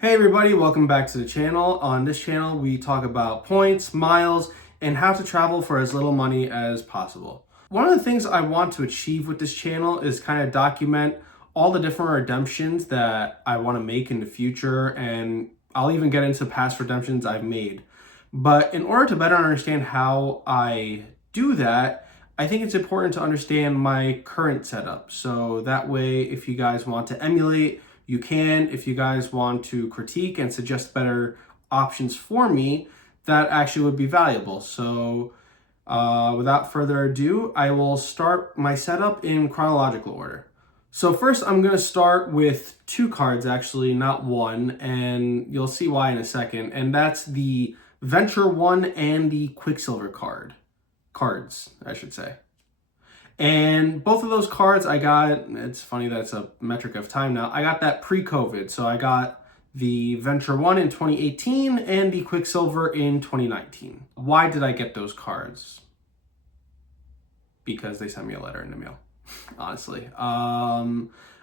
Hey everybody, welcome back to the channel. On this channel, we talk about points, miles, and how to travel for as little money as possible. One of the things I want to achieve with this channel is kind of document all the different redemptions that I want to make in the future, and I'll even get into past redemptions I've made. But in order to better understand how I do that, I think it's important to understand my current setup. So that way, if you guys want to emulate, you can. If you guys want to critique and suggest better options for me, that actually would be valuable. So without further ado, I will start my setup in chronological order. So first I'm going to start with two cards, actually, not one, and you'll see why in a second. And that's the Venture 1 and the Quicksilver cards, I should say. And both of those cards I got, it's funny that it's a metric of time now, I got that pre-COVID. So I got the Venture 1 in 2018 and the Quicksilver in 2019. Why did I get those cards? Because they sent me a letter in the mail, honestly. I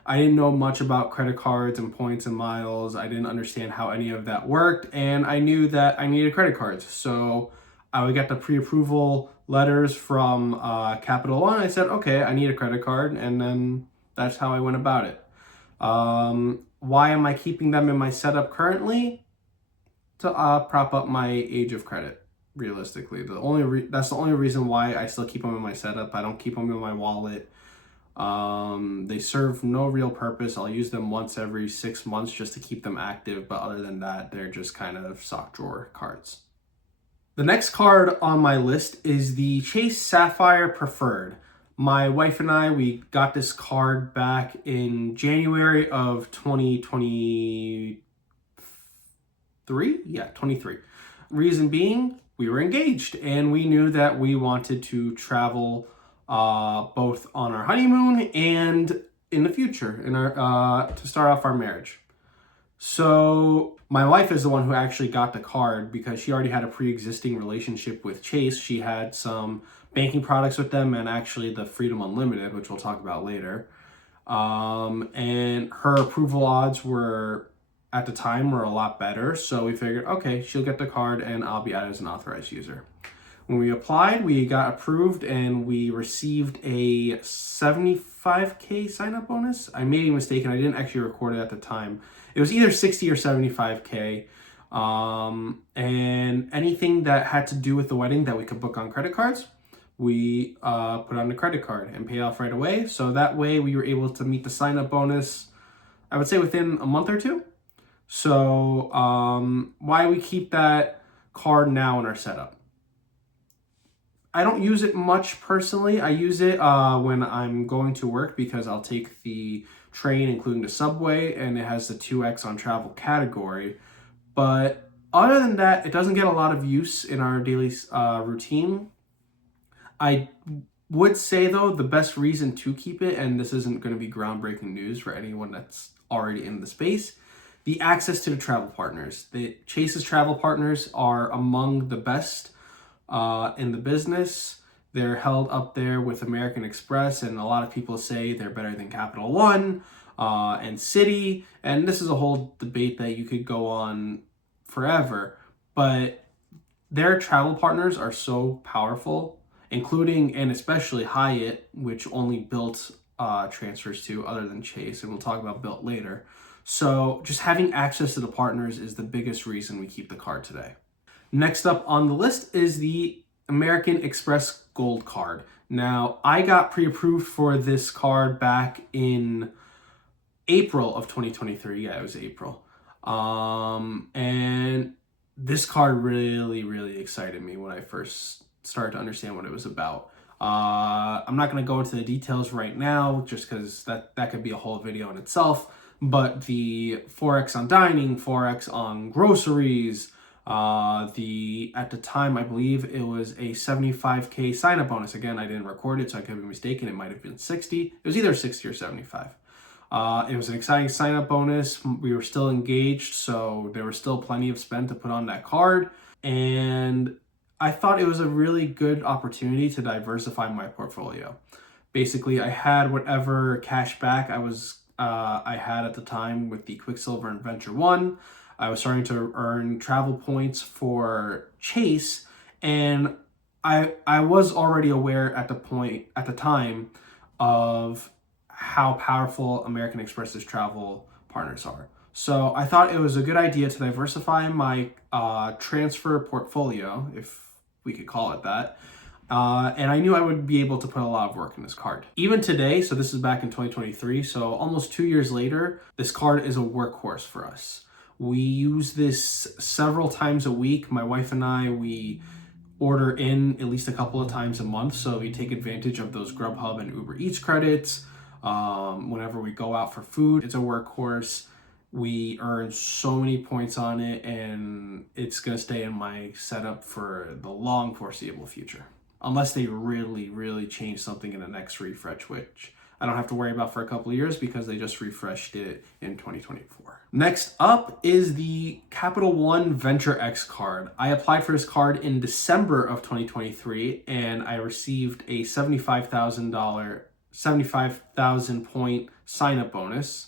didn't know much about credit cards and points and miles. I didn't understand how any of that worked, and I knew that I needed credit cards. So I would get the pre-approval letters from Capital One. I said, okay, I need a credit card, and then that's how I went about it. Why am I keeping them in my setup currently? To prop up my age of credit, realistically. That's the only reason why I still keep them in my setup. I don't keep them in my wallet. They serve no real purpose. I'll use them once every 6 months just to keep them active, but other than that, they're just kind of sock drawer cards. The next card on my list is the Chase Sapphire Preferred. My wife and I, we got this card back in January of 2023. Yeah, 23. Reason being, we were engaged and we knew that we wanted to travel both on our honeymoon and in the future in our to start off our marriage. So my wife is the one who actually got the card because she already had a pre-existing relationship with Chase. She had some banking products with them and actually the Freedom Unlimited, which we'll talk about later. And her approval odds were, at the time, were a lot better. So we figured, okay, she'll get the card and I'll be added as an authorized user. When we applied, we got approved and we received a 75K sign-up bonus. I made a mistake and I didn't actually record it at the time. It was either 60 or 75K. And anything that had to do with the wedding that we could book on credit cards, we put on the credit card and pay off right away. So that way we were able to meet the sign-up bonus, I would say within a month or two. So why we keep that card now in our setup? I don't use it much personally. I use it when I'm going to work because I'll take the train, including the subway, and it has the 2X on travel category. But other than that, it doesn't get a lot of use in our daily routine. I would say, though, the best reason to keep it, and this isn't going to be groundbreaking news for anyone that's already in the space, the access to the travel partners. Chase's travel partners are among the best in the business. They're held up there with American Express, and a lot of people say they're better than Capital One and Citi, and this is a whole debate that you could go on forever, but their travel partners are so powerful, including and especially Hyatt, which only Bilt transfers to other than Chase, and we'll talk about Bilt later. So just having access to the partners is the biggest reason we keep the card today. Next up on the list is the American Express Gold Card. Now, I got pre-approved for this card back in April of 2023. Yeah, it was April. And this card really, really excited me when I first started to understand what it was about. I'm not going to go into the details right now just because that could be a whole video in itself. But the 4X on dining, 4X on groceries, at the time, I believe it was a 75K sign-up bonus. Again, I didn't record it, so I could be mistaken. It might have been 60. It was either 60 or 75. It was an exciting sign-up bonus. We were still engaged, so there was still plenty of spend to put on that card. And I thought it was a really good opportunity to diversify my portfolio. Basically, I had whatever cash back I had at the time with the Quicksilver and Venture 1. I was starting to earn travel points for Chase, and I was already aware at the time of how powerful American Express's travel partners are. So I thought it was a good idea to diversify my transfer portfolio, if we could call it that. And I knew I would be able to put a lot of work in this card. Even today, so this is back in 2023, so almost 2 years later, this card is a workhorse for us. We use this several times a week. My wife and I, we order in at least a couple of times a month, so we take advantage of those Grubhub and Uber Eats credits. Whenever we go out for food, it's a workhorse. We earn so many points on it, and it's going to stay in my setup for the long foreseeable future. Unless they really, really change something in the next refresh, which I don't have to worry about for a couple of years because they just refreshed it in 2024. Next up is the Capital One Venture X card. I applied for this card in December of 2023, and I received a $75,000 point sign-up bonus.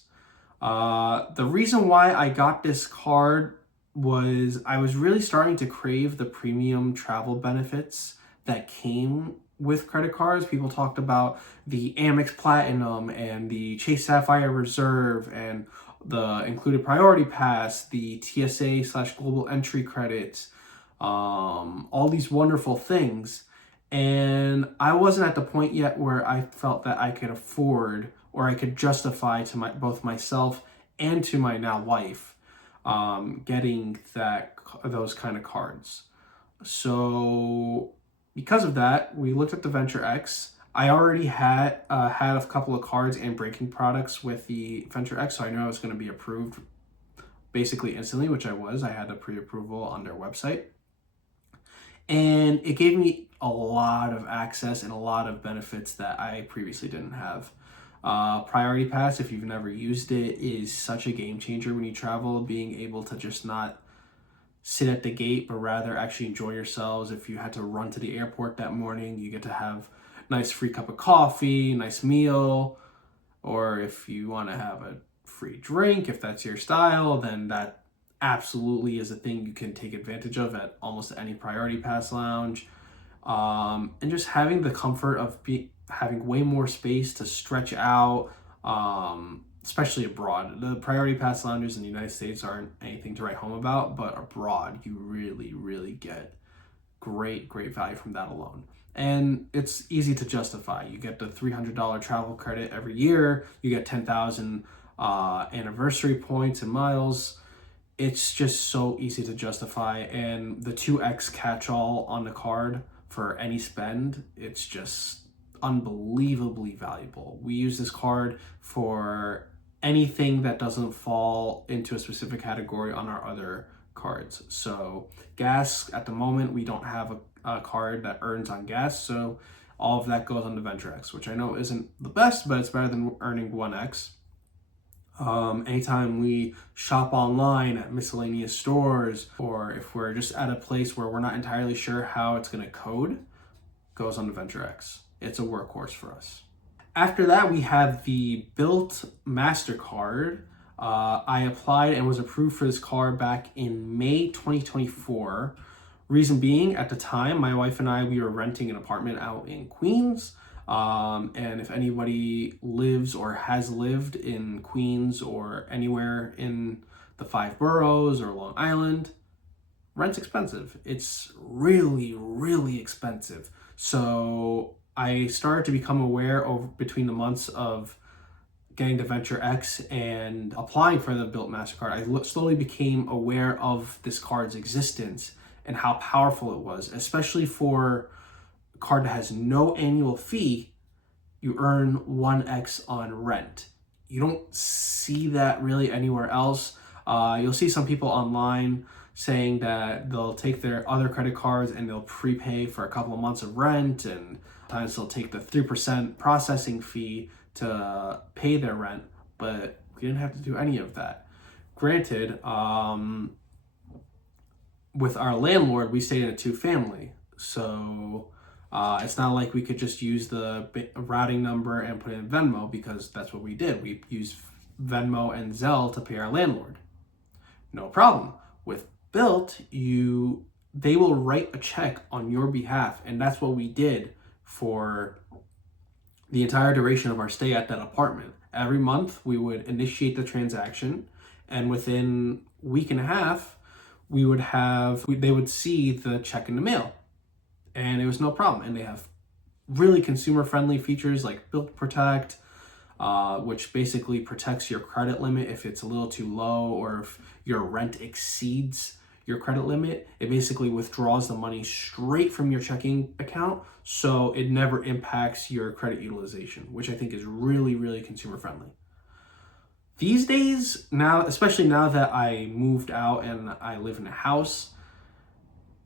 The reason why I got this card was I was really starting to crave the premium travel benefits that came with credit cards. People talked about the Amex Platinum and the Chase Sapphire Reserve and the included priority pass, the TSA/global entry credits, all these wonderful things. And I wasn't at the point yet where I felt that I could afford or I could justify to both myself and to my now wife getting those kind of cards. So because of that, we looked at the Venture X. I already had a couple of cards and braking products with the Venture X, so I knew I was going to be approved basically instantly, which I was. I had a pre-approval on their website. And it gave me a lot of access and a lot of benefits that I previously didn't have. Priority Pass, if you've never used it, is such a game changer when you travel. Being able to just not sit at the gate, but rather actually enjoy yourselves. If you had to run to the airport that morning, you get to have a nice free cup of coffee, nice meal, or if you want to have a free drink, if that's your style, then that absolutely is a thing you can take advantage of at almost any Priority Pass lounge. And just having the comfort of having way more space to stretch out, especially abroad. The Priority Pass lounges in the United States aren't anything to write home about, but abroad, you really, really get great value from that alone. And it's easy to justify. You get the $300 travel credit every year. You get 10,000 anniversary points and miles. It's just so easy to justify. And the 2x catch-all on the card for any spend, it's just unbelievably valuable. We use this card for anything that doesn't fall into a specific category on our other cards. So gas, at the moment, we don't have a card that earns on gas, so all of that goes on the Venture X, which I know isn't the best, but it's better than earning 1x. Anytime we shop online at miscellaneous stores, or if we're just at a place where we're not entirely sure how it's going to code, goes on the Venture X. It's a workhorse for us. After that, we have the Bilt MasterCard. I applied and was approved for this card back in May 2024. Reason being, at the time, my wife and I, we were renting an apartment out in Queens. And if anybody lives or has lived in Queens or anywhere in the 5 boroughs or Long Island, rent's expensive. It's really, really expensive. So I started to become aware between the months of getting the Venture X and applying for the Bilt MasterCard. I slowly became aware of this card's existence and how powerful it was, especially for a card that has no annual fee. You earn 1x on rent. You don't see that really anywhere else. You'll see some people online saying that they'll take their other credit cards and they'll prepay for a couple of months of rent, and sometimes they'll take the 3% processing fee to pay their rent, but we didn't have to do any of that. Granted, with our landlord, we stayed in a 2-family, so it's not like we could just use the routing number and put it in Venmo, because that's what we did. We used Venmo and Zelle to pay our landlord. No problem. With Bilt, they will write a check on your behalf, and that's what we did for the entire duration of our stay at that apartment. Every month, we would initiate the transaction, and within a week and a half, they would see the check in the mail, and it was no problem. And they have really consumer-friendly features like Bilt Protect, which basically protects your credit limit if it's a little too low or if your rent exceeds your credit limit. It basically withdraws the money straight from your checking account, so it never impacts your credit utilization, which I think is really, really consumer friendly. These days, now, especially now that I moved out and I live in a house,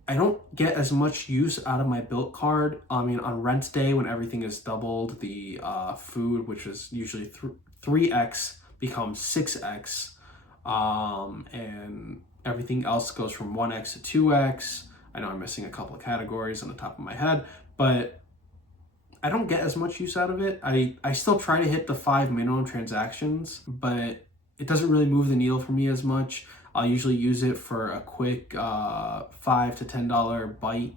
I don't get as much use out of my Bilt card. I mean, on rent day, when everything is doubled, the food, which is usually 3x, becomes 6x, and everything else goes from 1x to 2x. I know I'm missing a couple of categories on the top of my head, but I don't get as much use out of it. I still try to hit the 5 minimum transactions, but it doesn't really move the needle for me as much. I'll usually use it for a quick $5 to $10 bite.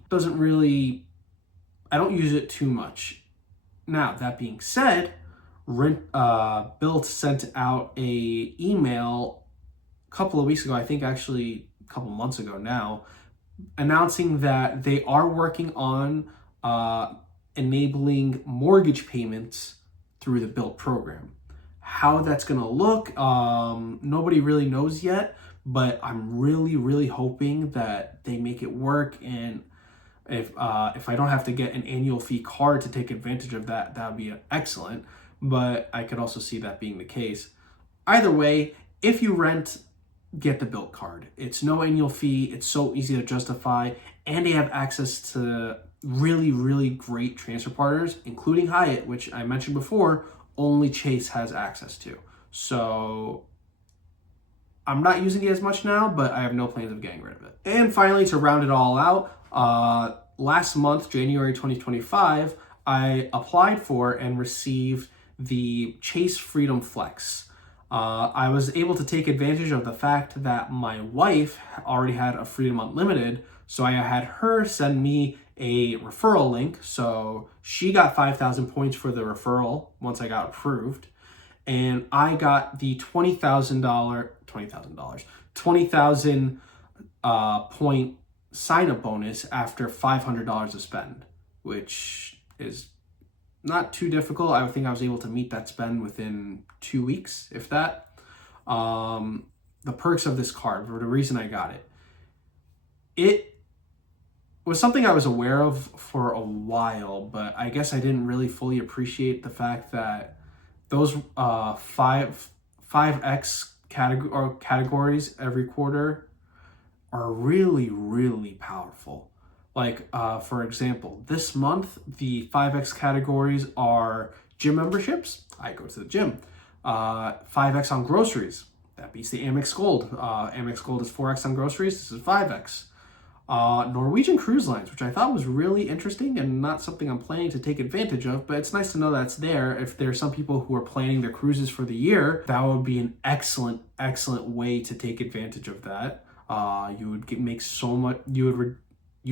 I don't use it too much. Now, that being said, Bilt sent out a email a couple of weeks ago, I think actually a couple months ago now, announcing that they are working on enabling mortgage payments through the Bilt program. How that's gonna look, nobody really knows yet, but I'm really, really hoping that they make it work. And if I don't have to get an annual fee card to take advantage of that, that would be excellent. But I could also see that being the case. Either way, if you rent, get the Bilt card. It's no annual fee. It's so easy to justify, and they have access to really, really great transfer partners, including Hyatt, which I mentioned before, only Chase has access to. So I'm not using it as much now, but I have no plans of getting rid of it. And finally, to round it all out, last month, January 2025, I applied for and received the Chase Freedom Flex. I was able to take advantage of the fact that my wife already had a Freedom Unlimited, so I had her send me a referral link. So she got 5,000 points for the referral once I got approved, and I got the $20,000 point sign-up bonus after $500 of spend, which is not too difficult. I think I was able to meet that spend within 2 weeks, if that. The perks of this card, for the reason I got it, it was something I was aware of for a while, but I guess I didn't really fully appreciate the fact that those 5x categories every quarter are really, really powerful. Like, for example, this month, the 5x categories are gym memberships. I go to the gym. 5x on groceries. That beats the Amex Gold. Amex Gold is 4x on groceries. This is 5x. Norwegian Cruise Lines, which I thought was really interesting and not something I'm planning to take advantage of, but it's nice to know that's there. If there's some people who are planning their cruises for the year, that would be an excellent, excellent way to take advantage of that. You would make so much, you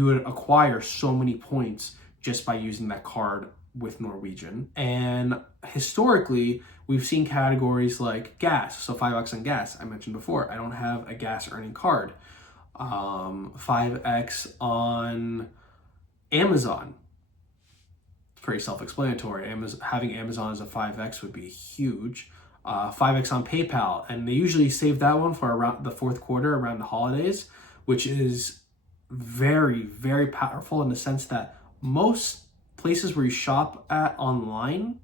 would acquire so many points just by using that card with Norwegian. And historically, we've seen categories like gas, so 5x on gas. I mentioned before, I don't have a gas earning card. 5x on Amazon. It's pretty self-explanatory. Having Amazon as a 5x would be huge. 5x on PayPal, and they usually save that one for around the fourth quarter, around the holidays, which is very, very powerful in the sense that most places where you shop at online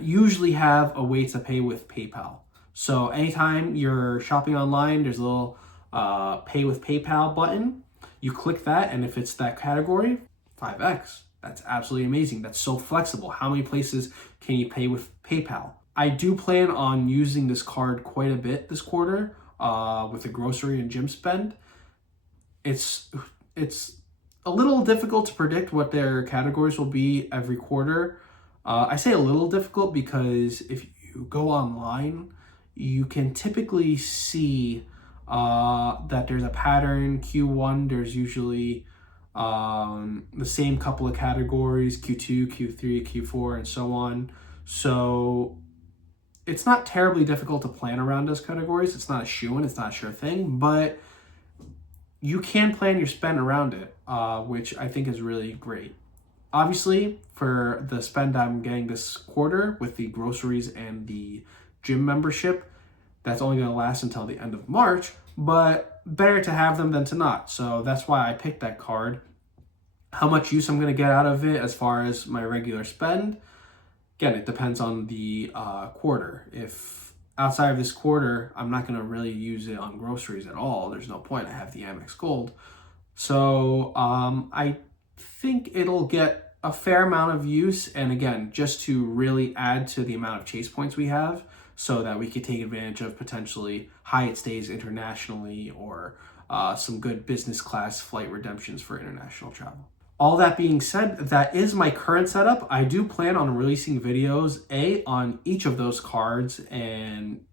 usually have a way to pay with PayPal. So anytime you're shopping online, there's a little pay with PayPal button. You click that, and if it's that category, 5x. That's absolutely amazing. That's so flexible. How many places can you pay with PayPal? I do plan on using this card quite a bit this quarter with the grocery and gym spend. It's a little difficult to predict what their categories will be every quarter. I say a little difficult because if you go online, you can typically see that there's a pattern. Q1, there's usually the same couple of categories, Q2, Q3, Q4, and so on. So it's not terribly difficult to plan around those categories. It's not a shoo-in, it's not a sure thing, but you can plan your spend around it, which I think is really great. Obviously, for the spend I'm getting this quarter with the groceries and the gym membership, that's only going to last until the end of March, but better to have them than to not. So that's why I picked that card. How much use I'm going to get out of it as far as my regular spend, again, it depends on the quarter. If outside of this quarter, I'm not going to really use it on groceries at all, there's no point. I have the Amex Gold. So I think it'll get a fair amount of use, and again, just to really add to the amount of chase points we have so that we could take advantage of potentially Hyatt stays internationally or some good business class flight redemptions for international travel. All that being said, that is my current setup. I do plan on releasing videos, on each of those cards and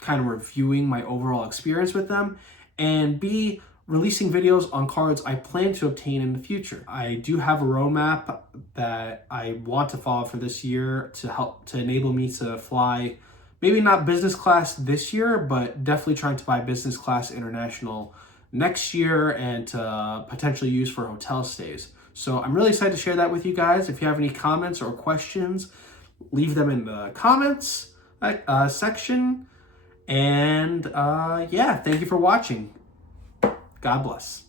kind of reviewing my overall experience with them, and B, releasing videos on cards I plan to obtain in the future. I do have a roadmap that I want to follow for this year to enable me to fly, maybe not business class this year, but definitely trying to buy business class international next year and to potentially use for hotel stays. So I'm really excited to share that with you guys. If you have any comments or questions, leave them in the comments section. And yeah, thank you for watching. God bless.